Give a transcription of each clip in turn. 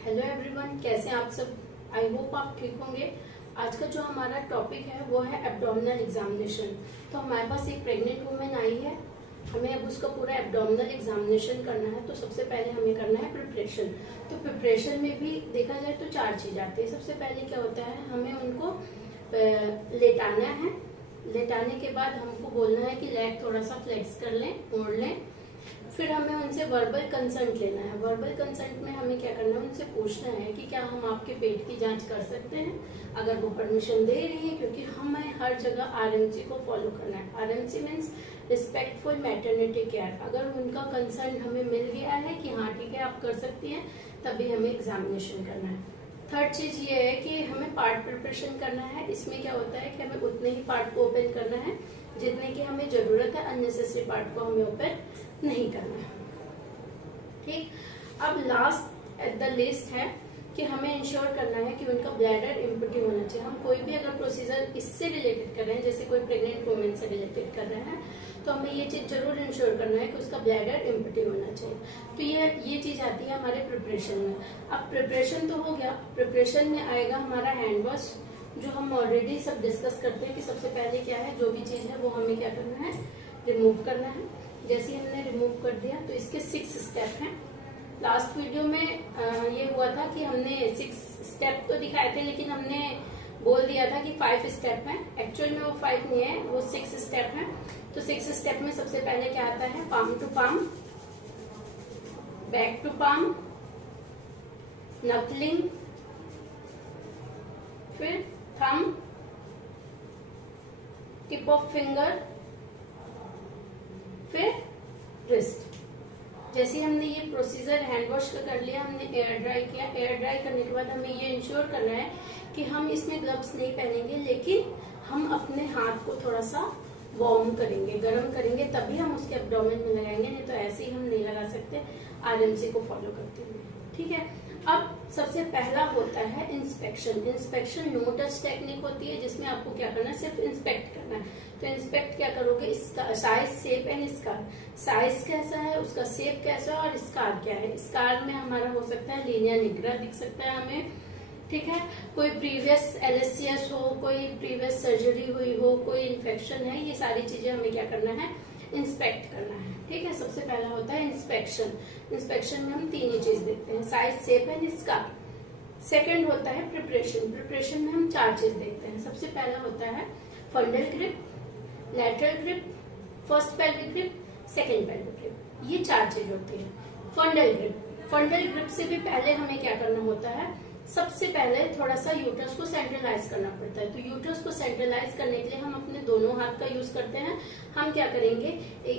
Hello everyone, कैसे हैं आप सब। आई होप आप ठीक होंगे। आज का जो हमारा टॉपिक है वो है एब्डोमिनल एग्जामिनेशन। तो हमारे पास एक प्रेग्नेंट वुमेन आई है, हमें अब उसका पूरा एब्डोमिनल एग्जामिनेशन करना है। तो सबसे पहले हमें करना है प्रिपरेशन। तो प्रिपरेशन में भी देखा जाए तो 4 चीज आती है। सबसे पहले क्या होता है, हमें उनको लेटाना है। लेटाने के बाद हमको बोलना है कि लेग थोड़ा सा फ्लेक्स कर लें, मोड़ लें। फिर हमें उनसे वर्बल कंसेंट लेना है। वर्बल कंसेंट में हमें क्या करना है, उनसे पूछना है कि क्या हम आपके पेट की जांच कर सकते हैं। अगर वो परमिशन दे रही है, क्योंकि हमें हर जगह आरएमसी को फॉलो करना है। RMC means respectful maternity care. अगर उनका कंसेंट हमें मिल गया है कि हाँ ठीक है आप कर सकती हैं, तभी हमें एग्जामिनेशन करना है। थर्ड चीज ये है कि हमें पार्ट प्रिपरेशन करना है। इसमें क्या होता है कि हमें उतने ही पार्ट को ओपन करना है जितने की हमें जरूरत है। अननेसेसरी पार्ट को हमें ओपन नहीं करना है। ठीक, अब लास्ट एट द लिस्ट है कि हमें इंश्योर करना है कि उनका ब्लैडर एम्प्टी होना चाहिए। हम कोई भी अगर प्रोसीजर इससे रिलेटेड कर रहे हैं, जैसे कोई प्रेग्नेंट वुमेन से रिलेटेड कर रहे हैं, तो हमें ये चीज जरूर इंश्योर करना है कि उसका ब्लैडर एम्प्टी होना चाहिए। तो ये चीज आती है हमारे प्रिपरेशन में। अब प्रिपरेशन तो हो गया, प्रिपरेशन में आएगा हमारा हैंड वॉश, जो हम ऑलरेडी सब डिस्कस करते हैं कि सबसे पहले क्या है, जो भी चीज है वो हमें क्या करना है, रिमूव करना है। जैसे हमने रिमूव कर दिया तो इसके 6 स्टेप हैं। लास्ट वीडियो में ये हुआ था कि हमने 6 स्टेप तो दिखाए थे, लेकिन हमने बोल दिया था कि 5 स्टेप हैं। एक्चुअल में वो 5 नहीं है, वो 6 स्टेप हैं। तो 6 स्टेप में सबसे पहले क्या आता है, palm to palm, back to palm, knuckling, फिर थंब, टिप ऑफ फिंगर, फिर रिस्ट। जैसे हमने ये प्रोसीजर हैंड वॉश का कर लिया, हमने एयर ड्राई किया। एयर ड्राई करने के बाद हमें ये इंश्योर करना है कि हम इसमें ग्लव्स नहीं पहनेंगे, लेकिन हम अपने हाथ को थोड़ा सा वार्म करेंगे, गर्म करेंगे, तभी हम उसके एब्डोमेन में लगाएंगे, नहीं तो ऐसे ही हम नहीं लगा सकते आरएमसी को फॉलो करते हुए। ठीक है, अब सबसे पहला होता है inspection. Inspection no touch technique होती है, जिसमें आपको क्या करना है, सिर्फ इंस्पेक्ट करना है। तो इंस्पेक्ट क्या करोगे, इसका size, shape and scar. Size कैसा है, उसका शेप कैसा है और स्कार क्या है। स्कार में हमारा हो सकता है लीनिया निग्रा दिख सकता है हमें। ठीक है, कोई प्रीवियस एलएससीएस हो, कोई प्रीवियस सर्जरी हुई हो, कोई इन्फेक्शन है, ये सारी चीजें हमें क्या करना है, इंस्पेक्ट करना है। ठीक है, सबसे पहला होता है इंस्पेक्शन। इंस्पेक्शन में हम 3 ही चीज देखते हैं, size, shape and scar. Second होता है प्रिपरेशन। प्रिपरेशन में हम 4 चीज देखते हैं। सबसे पहला होता है फंडल grip, lateral grip, first pelvic grip, second pelvic grip. ये 4 चीज होती है। फंडल ग्रिप, फंडल ग्रिप से भी पहले हमें क्या करना होता है, सबसे पहले थोड़ा सा यूट्रस को सेंट्रलाइज करना पड़ता है। तो यूट्रस को सेंट्रलाइज करने के लिए हम अपने दोनों हाथ का यूज करते हैं। हम क्या करेंगे,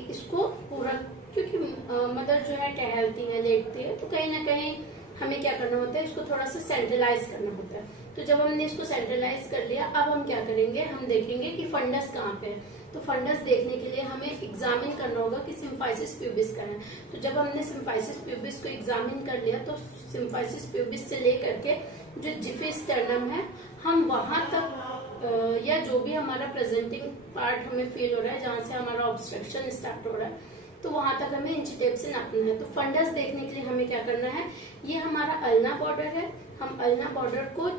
इसको पूरा, क्योंकि मदर जो है टहलती है, लेटती है, तो कहीं ना कहीं हमें क्या करना होता है, इसको थोड़ा सा सेंट्रलाइज करना होता है। तो जब हमने इसको सेंट्रलाइज कर लिया, अब हम क्या करेंगे, हम देखेंगे कि फंडस कहाँ पे है। तो फंडस देखने के लिए हमें एग्जामिन करना होगा कि सिम्फाइसिस प्यूबिस का है। तो जब हमने सिम्फाइसिस प्यूबिस को एग्जामिन कर लिया, तो सिम्फाइसिस प्यूबिस से लेकर के जो जिफिस्टर्नम है, हम वहां तक या जो भी हमारा प्रेजेंटिंग पार्ट हमें फील हो रहा है, जहां से हमारा ऑब्स्ट्रक्शन स्टार्ट हो रहा है, तो वहां तक हमें इंच टेप से नापना है। तो फंडस देखने के लिए हमें क्या करना है, ये हमारा अल्ना बॉर्डर है, हम अल्ना बॉर्डर को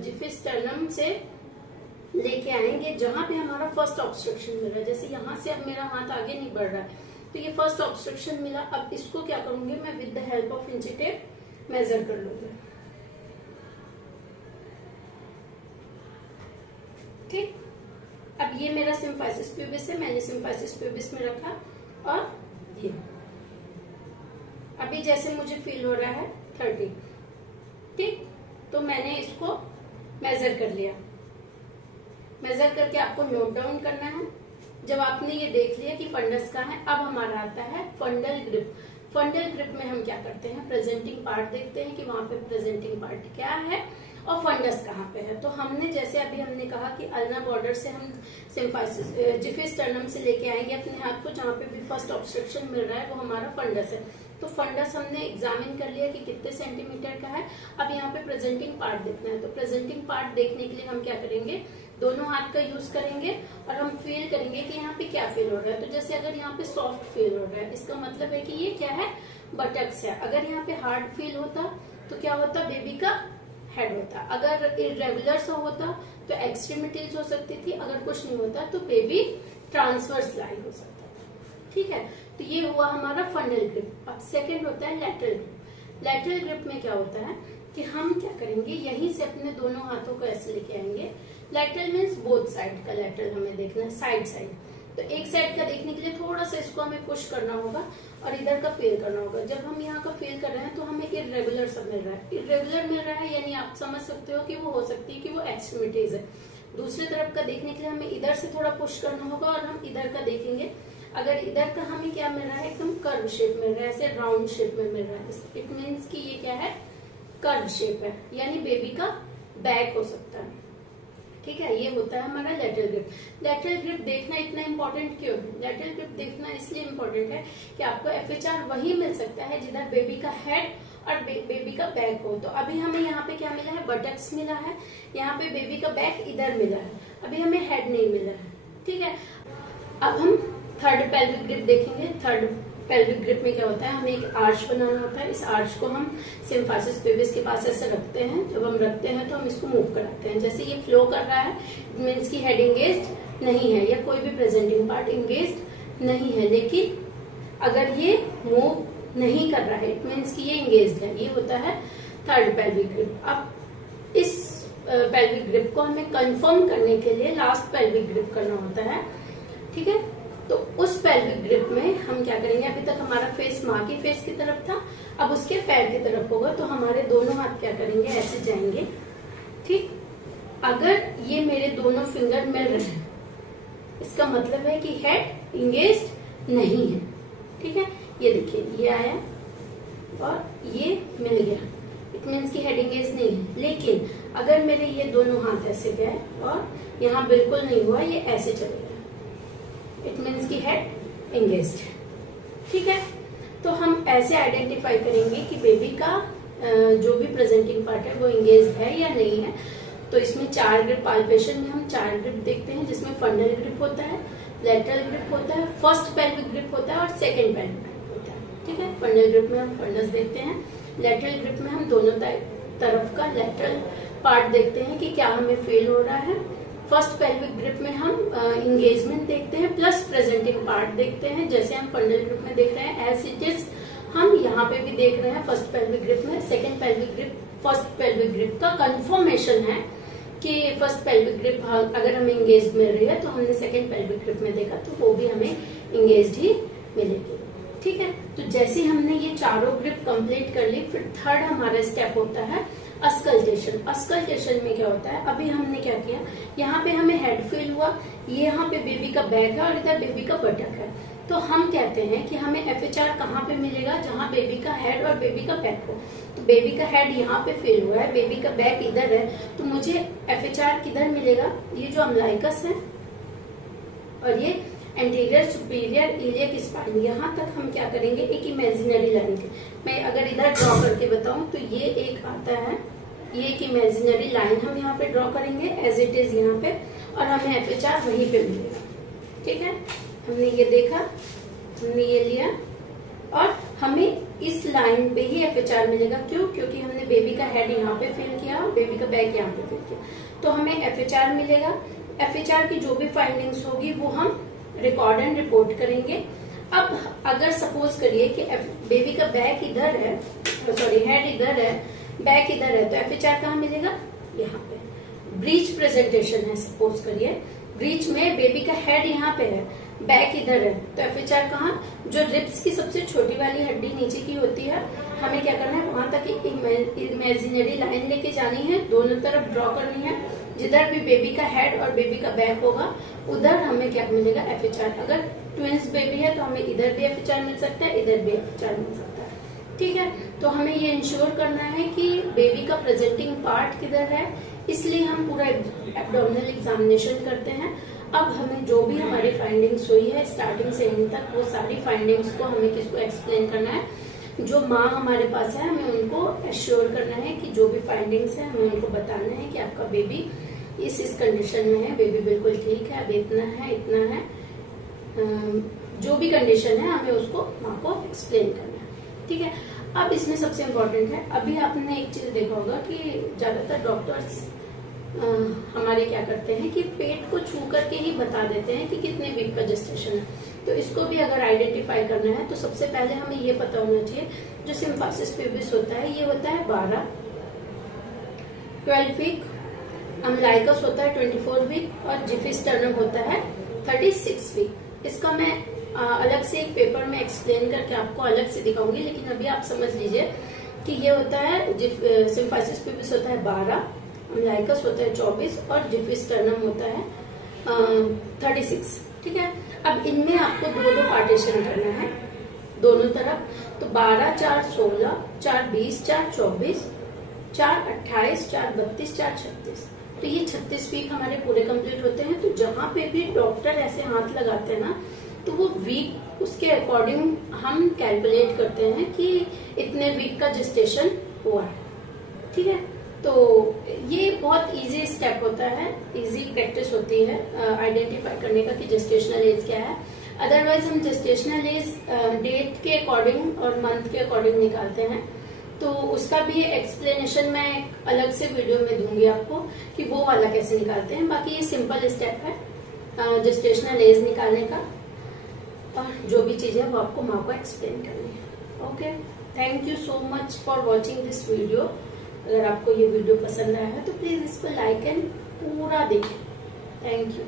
जिफिस्टर्नम से लेके आएंगे जहां पे हमारा फर्स्ट ऑब्स्ट्रक्शन मिल रहा है। जैसे यहाँ से अब मेरा हाथ आगे नहीं बढ़ रहा है, तो ये फर्स्ट ऑब्स्ट्रक्शन मिला। अब इसको क्या करूंगी मैं, विद द हेल्प ऑफ इंची टेप मेजर कर लूंगी। ठीक, अब ये मेरा सिम्फाइसिस प्यूबिस है, मैंने सिम्फाइसिस प्यूबिस में रखा, और ये अभी जैसे मुझे फील हो रहा है 30। ठीक, तो मैंने इसको मेजर कर लिया। मेजर करके आपको नोट डाउन करना है। जब आपने ये देख लिया कि फंडस कहाँ है, अब हमारा आता है फंडल ग्रिप। फंडल ग्रिप में हम क्या करते हैं, प्रेजेंटिंग पार्ट देखते हैं कि वहां पे प्रेजेंटिंग पार्ट क्या है और फंडस कहाँ पे है। तो हमने जैसे अभी हमने कहा कि अल्ना बॉर्डर से हम सिम्फाइसिस जिफिस्टर्नम से लेके आएंगे अपने हाथ को, जहाँ पे भी फर्स्ट ऑब्स्ट्रक्शन मिल रहा है वो हमारा फंडस है। तो फंडस हमने एग्जामिन कर लिया कि कितने सेंटीमीटर का है। अब यहाँ पे प्रेजेंटिंग पार्ट देखना है। तो प्रेजेंटिंग पार्ट देखने के लिए हम क्या करेंगे, दोनों हाथ का यूज करेंगे और हम फील करेंगे कि यहाँ पे क्या फील हो रहा है। तो जैसे अगर यहाँ पे सॉफ्ट फील हो रहा है, इसका मतलब है कि ये क्या है, बटक्स है। अगर यहाँ पे हार्ड फील होता तो क्या होता, बेबी का हेड होता। अगर इरेगुलर सा होता तो एक्सट्रीमिटीज हो सकती थी, अगर कुछ नहीं होता तो बेबी ट्रांसवर्स लाई हो सकता था। ठीक है, तो ये हुआ हमारा फंडल ग्रिप। अब सेकंड होता है लैटरल ग्रिप। लैटरल ग्रिप में क्या होता है कि हम क्या करेंगे, यहीं से अपने दोनों हाथों को ऐसे लेके आएंगे। लैटरल मीन्स बोथ साइड का लैटरल हमें देखना है, साइड साइड। तो एक साइड का देखने के लिए थोड़ा सा इसको हमें पुश करना होगा और इधर का फील करना होगा। जब हम यहाँ का फील कर रहे हैं तो हमें इरेगुलर सब मिल रहा है। इरेगुलर मिल रहा है यानी आप समझ सकते हो कि वो हो सकती है कि वो एक्सट्रीमिटीज है। दूसरी तरफ का देखने के लिए हमें इधर से थोड़ा पुश करना होगा और हम इधर का देखेंगे। अगर इधर का हमें क्या मिल रहा है, एकदम कर्व शेप मिल रहा है, ऐसे राउंड शेप में मिल रहा है, इट मीन्स कि ये क्या है, कर्व शेप है, यानी बेबी का बैक हो सकता है। ठीक है, ये होता है हमारा लैटरल ग्रिप। लैटरल ग्रिप देखना इतना इंपॉर्टेंट क्यों है? लैटरल ग्रिप देखना इसलिए इंपॉर्टेंट है कि आपको एफएचआर वही मिल सकता है जिधर बेबी का हेड और बेबी का बैक हो। तो अभी हमें यहाँ पे क्या मिला है, बटक्स मिला है, यहाँ पे बेबी का बैक इधर मिला है, अभी हमें हेड नहीं मिला है। ठीक है, अब हम थर्ड पेल्विक ग्रिप देखेंगे। थर्ड पेल्विक ग्रिप में क्या होता है, हमें एक आर्च बनाना होता है। इस आर्च को हम सिम्फासिस पेविस के पास ऐसे रखते हैं। जब हम रखते हैं तो हम इसको मूव कराते हैं। जैसे ये फ्लो कर रहा है, इट मीन्स की हेड इंगेज्ड नहीं है या कोई भी प्रेजेंटिंग पार्ट इंगेज्ड नहीं है। लेकिन अगर ये मूव नहीं कर रहा है, इट मीन्स की ये इंगेज्ड है। ये होता है थर्ड पेल्विक ग्रिप। अब इस पेल्विक ग्रिप को हमें कंफर्म करने के लिए लास्ट पेल्विक ग्रिप करना होता है। ठीक है, तो उस पेल्विक ग्रिप में हम क्या करेंगे, अभी तक हमारा फेस माँ की फेस की तरफ था, अब उसके पैर की तरफ होगा। तो हमारे दोनों हाथ क्या करेंगे, ऐसे जाएंगे। ठीक, अगर ये मेरे दोनों फिंगर मिल रहे हैं, इसका मतलब है कि हेड इंगेज्ड नहीं है। ठीक है, ये देखिए, ये आया और ये मिल गया, इट मीन्स की हेड इंगेज नहीं है। लेकिन अगर मेरे ये दोनों हाथ ऐसे गए और यहाँ बिल्कुल नहीं हुआ, ये ऐसे चले गए, इट मीन्स की हेड एंगेज्ड है। ठीक है, तो हम ऐसे आइडेंटिफाई करेंगे कि बेबी का जो भी प्रेजेंटिंग पार्ट है वो एंगेज्ड है या नहीं है। तो इसमें 4 ग्रिप, पाल्पेशन में हम 4 ग्रिप देखते हैं, जिसमें फंडल ग्रिप होता है, लैटरल ग्रिप होता है, फर्स्ट पेल्विक ग्रिप होता है और सेकंड पेल्विक ग्रिप होता है। ठीक है, फंडल ग्रिप में हम फंडस देखते हैं, लैटरल ग्रिप में हम दोनों तरफ का लैटरल पार्ट देखते हैं कि क्या हमें फील हो रहा है। फर्स्ट पेल्विक ग्रिप में हम इंगेजमेंट देखते हैं प्लस प्रेजेंटिंग पार्ट देखते हैं, जैसे हम फंडल ग्रिप में देख रहे हैं एज इट इज हम यहाँ पे भी देख रहे हैं फर्स्ट पेल्विक ग्रिप में। Second pelvic grip first pelvic grip का कंफर्मेशन है कि फर्स्ट पेल्विक ग्रिप अगर हमें इंगेज मिल रही है तो हमने सेकंड पेल्विक ग्रिप में देखा तो वो भी हमें इंगेज ही मिलेगी। ठीक है, तो जैसे हमने ये चारों ग्रिप कंप्लीट कर ली, फिर थर्ड हमारा स्टेप होता है अस्कल्टेशन। अस्कल्टेशन में क्या होता है, अभी हमने क्या किया, यहाँ पे हमें हेड फील हुआ, ये यहाँ पे बेबी का बैक है और इधर बेबी का बटक है। तो हम कहते हैं कि हमें एफएचआर कहाँ पे मिलेगा, जहाँ बेबी का हेड और बेबी का बैक हो। तो बेबी का हेड यहाँ पे फील हुआ है, बेबी का बैक इधर है, तो मुझे एफएचआर किधर मिलेगा, ये जो अम्लाइकस है और ये एंटीरियर सुपीरियर इलियक स्पाइन, यहाँ तक हम क्या करेंगे, एक इमेजिनरी लाइन के, मैं अगर इधर ड्रॉ करके बताऊं तो ये एक आता है, ये एक इमेजिनरी लाइन हम यहाँ पे ड्रॉ करेंगे एज इट इज यहाँ पे, और हमें एफएचआर वहीं पे मिलेगा। ठीक है, हमने ये देखा, हमने ये लिया और हमें इस लाइन पे ही एफएचआर मिलेगा। क्यों? क्योंकि हमने बेबी का हेड यहाँ पे फिल किया और बेबी का बैक यहाँ पे फिल किया, तो हमें एफएचआर मिलेगा। एफएचआर की जो भी फाइंडिंग्स होगी वो हम रिकॉर्ड एंड रिपोर्ट करेंगे। अब अगर सपोज करिए कि बेबी का बैक इधर है, सॉरी हेड इधर है, बैक इधर है, तो एफएचआर कहाँ मिलेगा, यहाँ पे। ब्रीच प्रेजेंटेशन है, सपोज करिए ब्रीच में बेबी का हेड यहाँ पे है, बैक इधर है, तो एफएचआर कहाँ, जो रिब्स की सबसे छोटी वाली हड्डी नीचे की होती है, हमें क्या करना है, वहां तक इमेजिनरी लाइन लेके जानी है, दोनों तरफ ड्रॉ करनी है। जिधर भी बेबी का हेड और बेबी का बैक होगा उधर हमें क्या मिलेगा, एफएचआर। अगर ट्विंस बेबी है तो हमें इधर भी एफएचआर मिल सकता है, इधर भी एफएचआर मिल सकता है। ठीक है, तो हमें ये इंश्योर करना है कि बेबी का प्रेजेंटिंग पार्ट किधर है, इसलिए हम पूरा एब्डोमिनल एग्जामिनेशन करते हैं। अब हमें जो भी हमारी फाइंडिंग्स हुई है स्टार्टिंग से एंड तक, वो सारी फाइंडिंग्स को हमें किसको एक्सप्लेन करना है, जो माँ हमारे पास है, हमें उनको एश्योर करना है कि जो भी फाइंडिंग्स है हमें उनको बताना है कि आपका बेबी इस कंडीशन में है, बेबी बिल्कुल ठीक है, अब इतना है, इतना है, जो भी कंडीशन है हमें उसको माँ को एक्सप्लेन करना है। ठीक है। अब इसमें सबसे इम्पोर्टेंट है, अभी आपने एक चीज देखा होगा कि ज्यादातर डॉक्टर्स हमारे क्या करते हैं कि पेट को छू करके ही बता देते हैं कि कितने वीक का जेस्टेशन है। तो इसको भी अगर आइडेंटिफाई करना है तो सबसे पहले हमें ये पता होना चाहिए, जो सिम्फासिस प्यूबिस होता है ये होता है 12 वीक, अम्बलाइकस होता है 24 वीक और जिफिस्टर्नम होता है 36 वीक। इसका मैं अलग से एक पेपर में एक्सप्लेन करके आपको अलग से दिखाऊंगी, लेकिन अभी आप समझ लीजिए कि ये होता है सिम्फासिस प्यूबिस होता है 12, अम्बलाइकस होता है 24 और जिफिस्टर्नम होता है 36, ठीक है। अब इनमें आपको दो पार्टीशन करना है दोनों तरफ, तो 12, 4, 16, 4, 20, 4, 24, 4, 28, 4, 32, 4, 36, तो ये 36 वीक हमारे पूरे कंप्लीट होते हैं। तो जहां पे भी डॉक्टर ऐसे हाथ लगाते हैं ना, तो वो वीक उसके अकॉर्डिंग हम कैलकुलेट करते हैं कि इतने वीक का जेस्टेशन हुआ है, ठीक है। तो ये बहुत इजी स्टेप होता है, इजी प्रैक्टिस होती है आइडेंटिफाई करने का कि जेस्टेशनल एज क्या है। अदरवाइज हम जेस्टेशनल एज डेट के अकॉर्डिंग और मंथ के अकॉर्डिंग निकालते हैं, तो उसका भी एक्सप्लेनेशन मैं अलग से वीडियो में दूंगी आपको कि वो वाला कैसे निकालते हैं। बाकी ये सिंपल स्टेप है जेस्टेशनल एज निकालने का, और जो भी चीजें वो आपको माँ को एक्सप्लेन करनी है। Okay, thank you so much for watching this video. अगर आपको ये वीडियो पसंद आया है तो प्लीज इसको लाइक एंड पूरा देखें। Thank you.